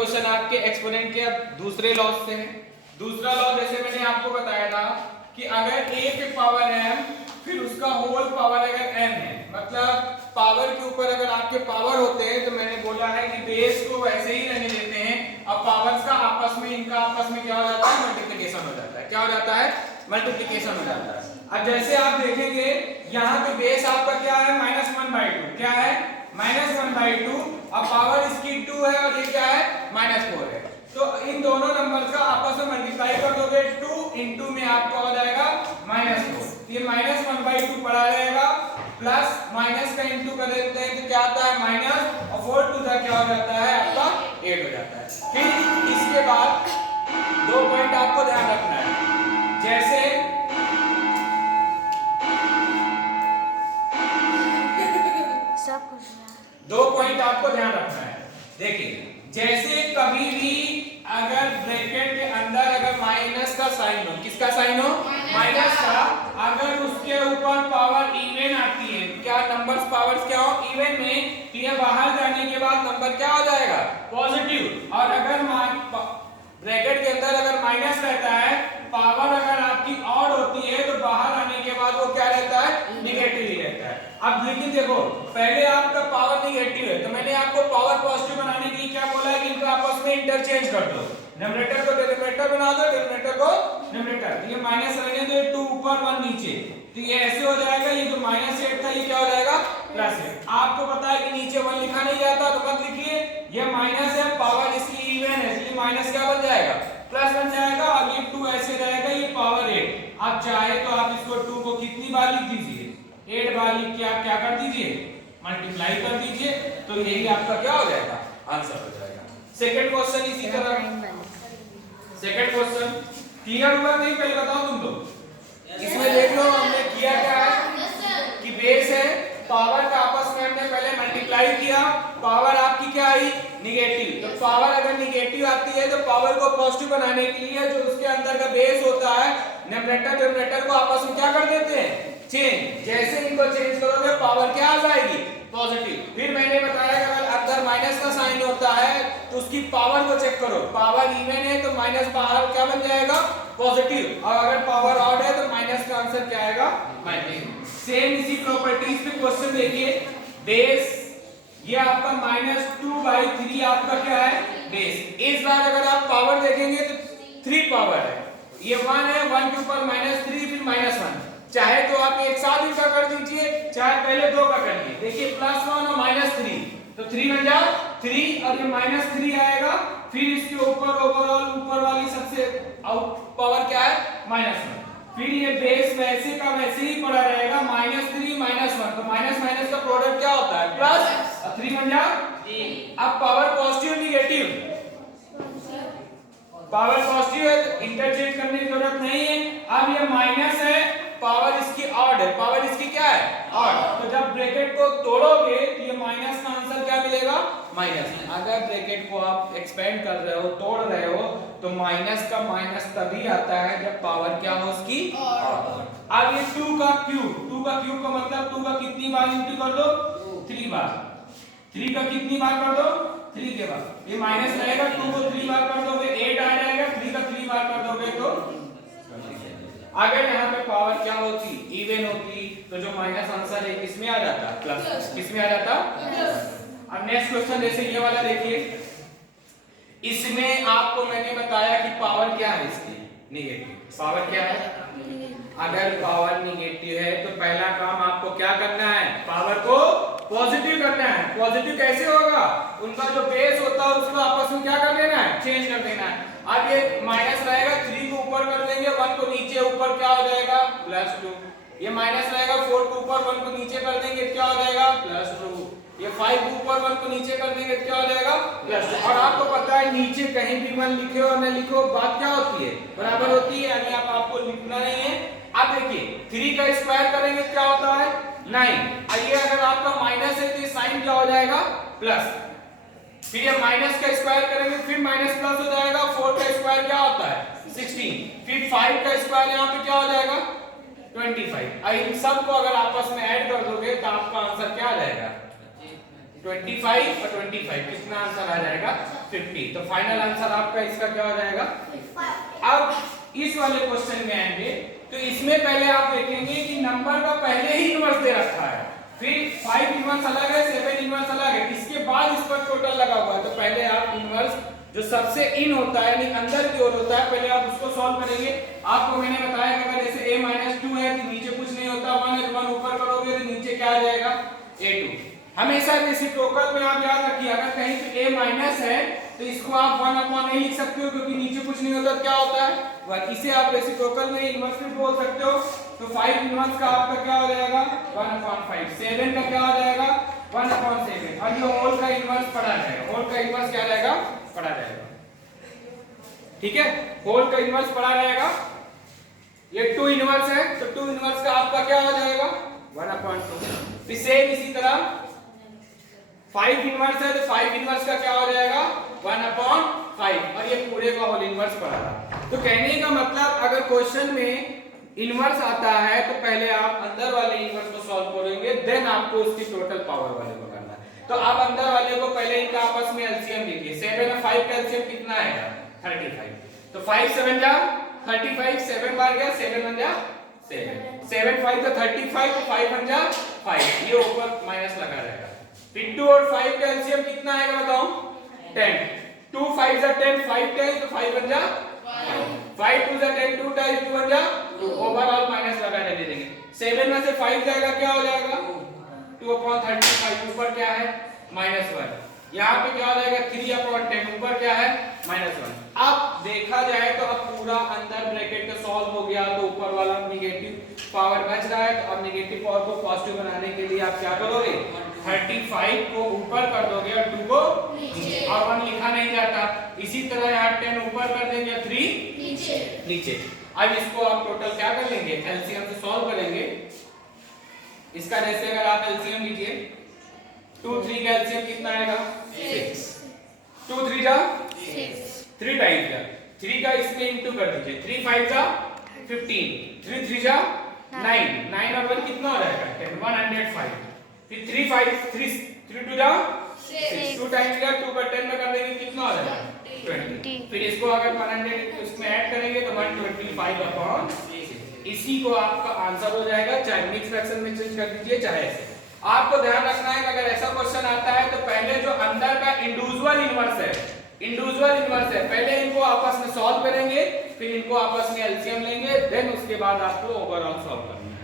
Question आपके exponent के अब दूसरे लॉ से है। दूसरा लॉ जैसे मैंने आपको बताया था कि अगर a पे पावर m फिर उसका होल पावर अगर n है, मतलब पावर के ऊपर अगर आपके पावर होते हैं तो मैंने बोला है कि बेस को वैसे ही रहने देते हैं। अब पावर्स का आपस में इनका आपस में क्या हो जाता है, मल्टीप्लिकेशन हो जाता है। क्या हो जाता है, मल्टीप्लिकेशन हो जाता है। अब जैसे आप देखेंगे यहाँ पे बेस आपका क्या है, -1/2। क्या है, -1/2। अब पावर इसकी 2 है और ये क्या है, -4 है। तो इन दोनों नंबर्स का आपस में मल्टीप्लाई कर दोगे, 2 * में आपका हो जाएगा -4। ये -1/2 पड़ा रहेगा, प्लस माइनस का इंटू कर देते हैं तो क्या आता है माइनस, और 4 टू क्या हो जाता है आपका 8 हो जाता है। फिर इसके बाद दो पॉइंट आपको ध्यान रखना है। जैसे दो पॉइंट आपको ध्यान रखना है। देखिए जैसे कभी भी अगर ब्रैकेट के अंदर अगर माइनस का साइन हो, किसका साइन हो, माइनस का, अगर उसके ऊपर पावर इवन आती है, क्या नंबर्स पावर्स क्या हो, इवन में, तो ये बाहर जाने के बाद नंबर क्या हो जाएगा, पॉजिटिव। और अगर ब्रैकेट के अंदर अगर माइनस रहता है, पावर अगर आपकी ऑड होती है तो बाहर आने के बाद वो क्या रहता है, निगेटिव ही रहता है। अब लेकिन देखो पहले आपका पावर निगेटिव है तो मैंने आपको पावर पॉजिटिव बनाने के लिए क्या बोला है कि इनको आपस में इंटरचेंज कर दो, न्यूमरेटर को डिनोमिनेटर बना दो, डिनोमिनेटर को न्यूमरेटर। ये माइनस रहने दो, 2 ऊपर 1 नीचे, तो ये ऐसे हो जाएगा, ये जो -8 था ये क्या हो जाएगा, +8। आपको पता है कि नीचे 1 लिखा नहीं जाता तो मत लिखिए, ये माइनस है, पावर इसकी इवन है, इसलिए माइनस क्या बन जाएगा, प्लस बन जाएगा, और ये 2 ऐसे रहेगा, ये पावर 8। आप चाहे तो आप इसको 2 को कितनी बार लिख दीजिए, 8 बार लिख के आप क्या कर दीजिए, मल्टीप्लाई कर दीजिए, तो यही आपका क्या हो जाएगा, आंसर हो जाएगा। सेकंड क्वेश्चन इसी तरह, सेकंड क्वेश्चन क्लियर हुआ नहीं, पहले बताओ तुम लोग। इसमें देख लो हमने किया क्या है कि बेस है, पावर का आपस में हमने पहले मल्टीप्लाई किया, पावर आपकी क्या आई, निगेटिव। तो पावर अगर निगेटिव आती है तो पावर को पॉजिटिव बनाने के लिए जो उसके अंदर का बेस होता है, न्यूमरेटर डिनोमिनेटर को आपस में क्या कर देते हैं, चेंज। जैसे इनको चेंज करोगे पावर क्या आ जाएगी, पॉजिटिव। फिर मैंने बताया कि अगर अंदर माइनस का साइन होता है तो उसकी पावर को चेक करो, पावर इवन है तो माइनस बाहर क्या बन जाएगा, पॉजिटिव, और अगर पावर ऑड है तो माइनस का आंसर क्या आएगा, माइनस। सेम इसी प्रॉपर्टीज पे क्वेश्चन देखिए, बेस ये आपका -2/3 आपका क्या है, बेस। इस बार अगर आप पावर देखेंगे तो 3 पावर है, ये 1 है, 1 के ऊपर -3 फिर -1। चाहे तो आप एक साथ इनका कर दीजिए, चाहे पहले 2 का करिए। देखिए +1 और -3, तो 3 बन जाओ 3, और ये -3 आएगा, फिर इसके ऊपर ओवरऑल ऊपर वाली सबसे आउट पावर क्या है, -1। फिर ये बेस वैसे का वैसे ही पड़ा रहेगा, -3 -1, तो माइनस माइनस का प्रोडक्ट क्या होता है, प्लस, और 3 बन जाओ 3। अब power positive negative, power positive है, इंटरचेंज करने की जरूरत नहीं है। अब ये माइनस है, पावर इसकी ऑड है, पावर इसकी क्या है, ऑड। तो जब ब्रैकेट को तोड़ोगे तो ये माइनस का आंसर क्या मिलेगा, माइनस। अगर ब्रैकेट को आप एक्सपेंड कर रहे हो, तोड़ रहे हो, तो माइनस का माइनस तभी आता है जब पावर क्या हो उसकी, ऑड। अब ये 2 का क्यूब का मतलब 2 का कितनी बार इंटू कर दो, 3 बार। 3 का कितनी बार कर दो, 3 के बाद। ये माइनस रहेगा, 2 को 3 बार कर दोगे 8 आ जाएगा, 3 का 3 बार कर दोगे तो। अगर यहाँ पे पावर क्या होती, इवन होती, तो जो माइनस आंसर है किसमें आ जाता, प्लस। किसमें आ जाता, अब नेक्स्ट क्वेश्चन जैसे ये वाला देखिए, इसमें आपको मैंने बताया कि पावर क्या है इसकी, निगेटिव। पावर क्या है, अगर पावर निगेटिव है तो पहला काम आपको क्या करना है, पावर को पॉजिटिव करना है। पॉजिटिव कैसे होगा, उनका जो बेस होता है उसको आपस में क्या कर देना है, चेंज कर देना है। अब ये माइनस रहेगा, 3 को ऊपर कर देंगे, 1 को नीचे, ऊपर क्या हो जाएगा, +2। ये माइनस रहेगा, 4 को ऊपर 1 को नीचे कर देंगे, क्या हो जाएगा, +2। ये 5 को ऊपर 1 को नीचे कर देंगे, क्या हो जाएगा, +2। और आपको पता है नीचे कहीं भी 1 लिखे और न लिखो बात क्या होती है, बराबर होती है, यानी आपको लिखना नहीं है। अब देखिए 3 का स्क्वायर करेंगे क्या होता है, 9। आइए अगर आपका माइनस है तो ये साइन क्या हो जाएगा, प्लस। फिर ये माइनस का स्क्वायर करेंगे, फिर माइनस प्लस हो जाएगा। 4 का स्क्वायर क्या होता है, 16। फिर 5 का स्क्वायर यहाँ पे क्या हो जाएगा, 25। इन सब को अगर आपस में ऐड कर दोगे तो आपका आंसर क्या आ जाएगा, 25 और 25 कितना आंसर आ जाएगा 50। तो फाइनल आंसर आपका इसका क्या हो जाएगा। अब इस वाले क्वेश्चन में आएंगे तो इसमें पहले आप देखेंगे कि नंबर का पहले ही इनवर्स दे रखा है, फिर 5 इनवर्स अलग है, 7 इनवर्स अलग है, इसके बाद इस पर टोटल लगा हुआ है। तो पहले आप इनवर्स जो सबसे इन होता है यानी अंदर की ओर होता है, पहले आप उसको सॉल्व करेंगे। आपको मैंने बताया कि अगर जैसे a-2 है तो नीचे कुछ नहीं होता, 1 है तो 1 ऊपर करोगे तो नीचे क्या आ जाएगा a2। हमेशा रेसिप्रोकल में आप याद रखिए अगर कहीं पे a माइनस है तो इसको आप 1/a लिख सकते हो क्योंकि नीचे कुछ नहीं होता, क्या होता है 1। इसे आप रेसिप्रोकल में इनवर्स भी बोल सकते हो। तो 5 इनवर्स का आपका क्या हो जाएगा 1/5, 7 का क्या हो जाएगा 1/7 और ये होल का इनवर्स पड़ा जाएगा, होल का इनवर्स क्या जाएगा पड़ा जाएगा, ठीक है, होल का इनवर्स पड़ा रहेगा। ये 2 इनवर्स है तो 2 इनवर्स का आपका क्या हो जाएगा 1/2। फिर सेम इसी तरह 5 इनवर्स है तो 5 इनवर्स का क्या हो जाएगा 1/5 और ये पूरे का होल इनवर्स पड़ा रहा। तो कहने का मतलब अगर क्वेश्चन में इनवर्स आता है तो पहले आप अंदर वाले इनवर्स को सॉल्व करेंगे, देन आपको उसकी टोटल पावर वाले को करना है। तो आप अंदर वाले को पहले इनका आपस में एलसीएम लीजिए। 7 और 5 का एलसीएम कितना आएगा 35। तो 5 7 जा 35, 7 बार गया 7 1 जा 7, 7 5 तो 35, तो 5 1 जा 5, ये ऊपर माइनस लगा रहेगा। फिर 2 और 5 का एलसीएम कितना आएगा बताओ 10, 2 5 जा 10, 5 10 तो 5 1 जा 5 2 जा 10, 2 टाइम्स 2 1 जा 2, ओवरऑल माइनस लगा दे देंगे। 7 में से 5 जाएगा क्या हो जाएगा 2/35, ऊपर क्या है -1, यहाँ पे क्या हो जाएगा 3/10, ऊपर क्या है -1। अब देखा जाए तो अब पूरा अंदर ब्रैकेट का सॉल्व हो गया तो ऊपर वाला नेगेटिव पावर बच रहा है। तो अब नेगेटिव पावर को पॉजिटिव बनाने के लिए आप क्या करोगे 35 को ऊपर कर दोगे और 2 को नीचे, और 1 लिखा नहीं जाता। इसी तरह यहाँ 10 ऊपर कर देंगे 3 नीचे। अब इसको आप टोटल क्या कर लेंगे एलसीएम से सॉल्व करेंगे। इसका जैसे अगर आप एलसीएम लीजिए 2 3 का एलसीएम कितना आएगा 6, 2 3 जा 3 टाइम्स का 3 का इसमें इंटू कर दीजिए, 3 5 जा 15, 3 3 जा 9, 9 और 1 कितना हो जाएगा 10, 105। फिर 3 5 3 2 जा 6, 2 टाइम्स का 2 का 10 में कर देंगे कितना हो जाएगा 20। फिर इसको अगर 100 इसमें ऐड करेंगे तो 125/6, इसी को आपका आंसर हो जाएगा। चाहे मिक्स फ्रैक्शन में चेंज कर दीजिए चाहे ऐसे। आपको ध्यान रखना है कि अगर ऐसा क्वेश्चन आता है तो पहले जो अंदर का इंडिविजुअल इनवर्स है पहले इनको आपस में सॉल्व करेंगे, फिर इनको आपस में एलसीएम लेंगे, देन उसके बाद आपको ओवरऑल सॉल्व करना है।